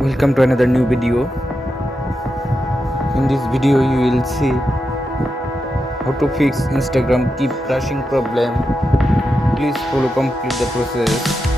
Welcome to another new video. In this video you will see how to fix Instagram keep crashing problem. Please follow complete the process.